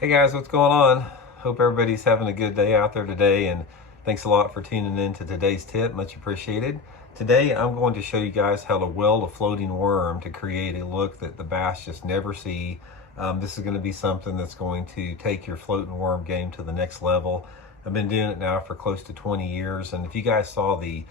Hey guys, what's going on? Hope everybody's having a good day out there today, and thanks a lot for tuning in to today's tip. Much appreciated. Today I'm going to show you guys how to weld a floating worm to create a look that the bass just never see. This is going to be something that's going to take your floating worm game to the next level. I've been doing it now for close to 20 years, and if you guys saw the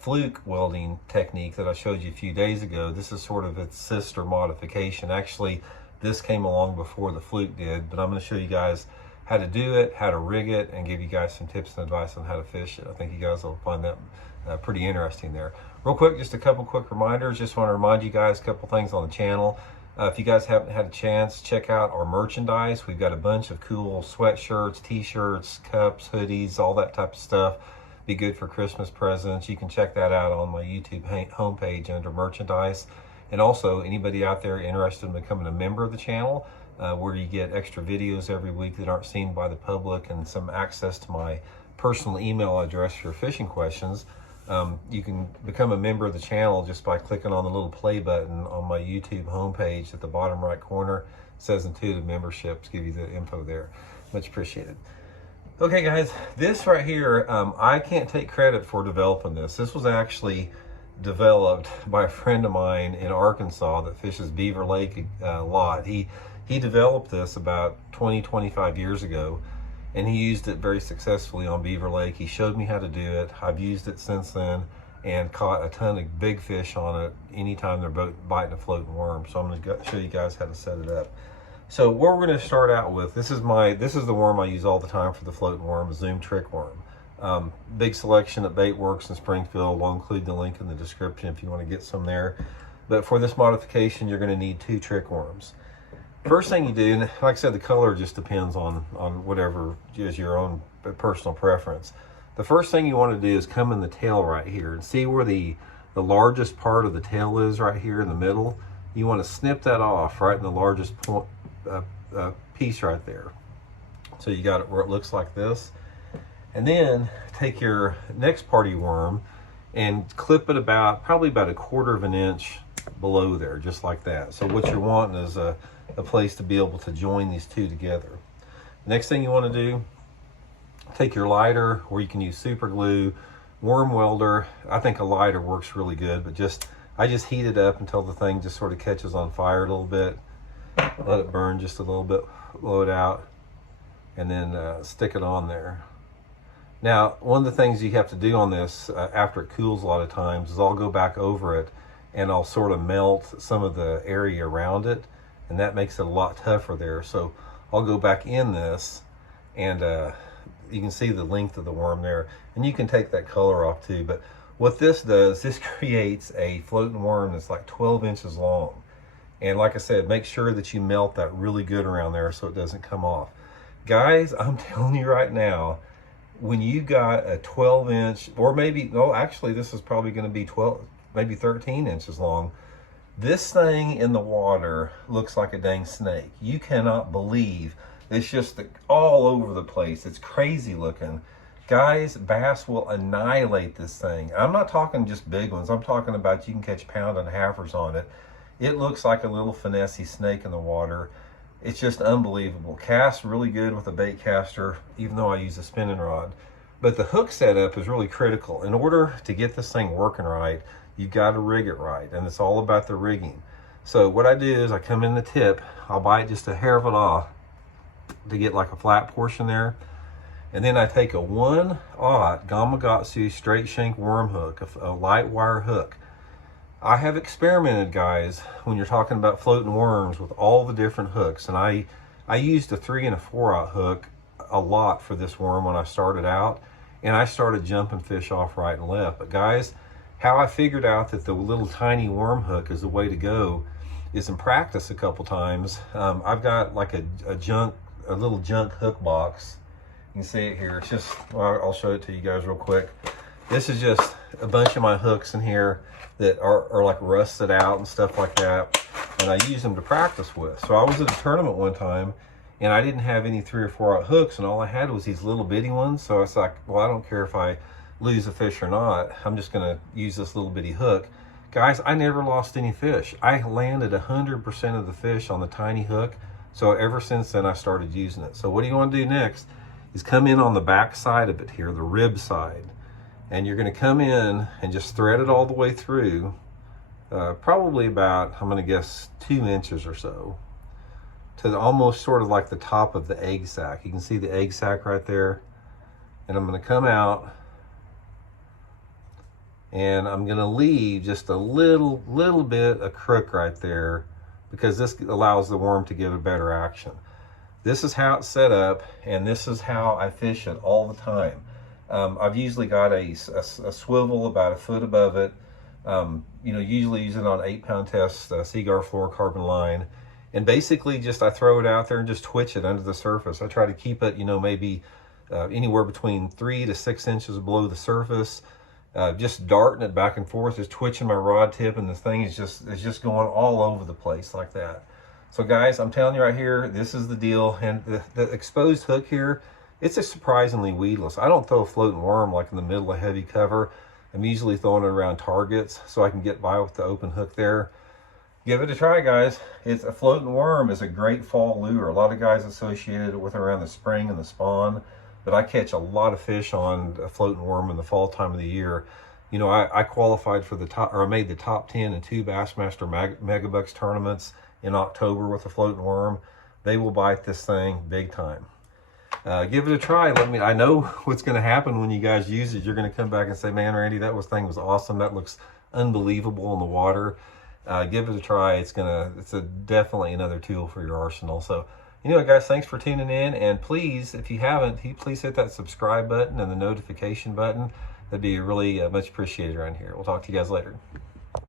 fluke welding technique that I showed you a few days ago, this is sort of its sister modification. Actually, this came along before the fluke did, but I'm going to show you guys how to do it, how to rig it, and give you guys some tips and advice on how to fish it. I think you guys will find that pretty interesting there. Real quick, just a couple quick reminders. Just want to remind you guys a couple things on the channel. If you guys haven't had a chance, check out our merchandise. We've got a bunch of cool sweatshirts, t-shirts, cups, hoodies, all that type of stuff. Be good for Christmas presents. You can check that out on my YouTube homepage under merchandise. And also, anybody out there interested in becoming a member of the channel, where you get extra videos every week that aren't seen by the public and some access to my personal email address for fishing questions, you can become a member of the channel just by clicking on the little play button on my YouTube homepage at the bottom right corner. It says Intuitive Memberships, give you the info there. Much appreciated. Okay guys, this right here, I can't take credit for developing this. This was actually developed by a friend of mine in Arkansas that fishes Beaver Lake a lot. He developed this about 25 years ago, and he used it very successfully on Beaver Lake. He showed me how to do it. I've used it since then and caught a ton of big fish on it anytime they're biting a floating worm. So I'm going to show you guys how to set it up. So what we're going to start out with, this is the worm I use all the time for the floating worm, a Zoom trick worm. Big selection at Baitworks in Springfield. I'll include the link in the description if you want to get some there. But for this modification, you're going to need 2 trick worms. First thing you do, and like I said, the color just depends on whatever is your own personal preference. The first thing you want to do is come in the tail right here and see where the largest part of the tail is right here in the middle. You want to snip that off right in the largest piece right there. So you got it where it looks like this. And then take your next part of your worm and clip it probably about 1/4 of an inch below there, just like that. So what you're wanting is a place to be able to join these two together. Next thing you want to do, take your lighter, or you can use super glue, worm welder. I think a lighter works really good, but I just heat it up until the thing just sort of catches on fire a little bit. Let it burn just a little bit, blow it out, and then stick it on there. Now, one of the things you have to do on this after it cools a lot of times is I'll go back over it and I'll sort of melt some of the area around it, and that makes it a lot tougher there. So I'll go back in this, and you can see the length of the worm there, and you can take that color off too. But what this does, this creates a floating worm that's like 12 inches long. And like I said, make sure that you melt that really good around there so it doesn't come off. Guys, I'm telling you right now, when you got a 12 inch, or maybe, no, actually this is probably going to be 12, maybe 13 inches long. This thing in the water looks like a dang snake. You cannot believe, it's just all over the place. It's crazy looking. Guys, bass will annihilate this thing. I'm not talking just big ones. I'm talking about you can catch 1.5 pounders on it. It looks like a little finessey snake in the water. It's just unbelievable. Casts really good with a bait caster, even though I use a spinning rod. But the hook setup is really critical. In order to get this thing working right, you've got to rig it right, and it's all about the rigging. So what I do is I come in the tip, I'll bite just a hair of it off to get like a flat portion there. And then I take a 1/0 Gamakatsu straight shank worm hook, a light wire hook. I have experimented, guys, when you're talking about floating worms with all the different hooks, and I used a 3 4/0 hook a lot for this worm when I started out, and I started jumping fish off right and left. But guys, how I figured out that the little tiny worm hook is the way to go is in practice a couple times. I've got like a little junk hook box. You can see it here. It's just, I'll show it to you guys real quick. This is just a bunch of my hooks in here that are like rusted out and stuff like that, and I use them to practice with. So I was at a tournament one time, and I didn't have any 3 or 4/0 hooks, and all I had was these little bitty ones. So I was like, well, I don't care if I lose a fish or not. I'm just gonna use this little bitty hook. Guys, I never lost any fish. I landed 100% of the fish on the tiny hook. So ever since then, I started using it. So what do you want to do next is come in on the back side of it here, the rib side. And you're going to come in and just thread it all the way through, probably about, I'm going to guess, 2 inches or so, to almost sort of like the top of the egg sac. You can see the egg sac right there. And I'm going to come out and I'm going to leave just a little bit of crook right there, because this allows the worm to get a better action. This is how it's set up, and this is how I fish it all the time. I've usually got a swivel about 1 foot above it. You know, usually using on 8-pound test Seaguar fluorocarbon line. And basically just I throw it out there and just twitch it under the surface. I try to keep it, you know, maybe anywhere between 3 to 6 inches below the surface. Just darting it back and forth, just twitching my rod tip, and the thing is just going all over the place like that. So guys, I'm telling you right here, this is the deal. And the exposed hook here, it's a surprisingly weedless. I don't throw a floating worm like in the middle of heavy cover. I'm usually throwing it around targets so I can get by with the open hook there. Give it a try, guys. It's a floating worm is a great fall lure. A lot of guys associated it with around the spring and the spawn, but I catch a lot of fish on a floating worm in the fall time of the year. You know, I qualified for the top, or I made the top 10 in 2 Bassmaster Megabucks tournaments in October with a floating worm. They will bite this thing big time. Give it a try. I know what's going to happen when you guys use it. You're going to come back and say, man, Randy, that thing was awesome. That looks unbelievable in the water. Give it a try. It's definitely another tool for your arsenal. So, you know, guys, thanks for tuning in. And please, if you haven't, please hit that subscribe button and the notification button. That'd be really much appreciated around here. We'll talk to you guys later.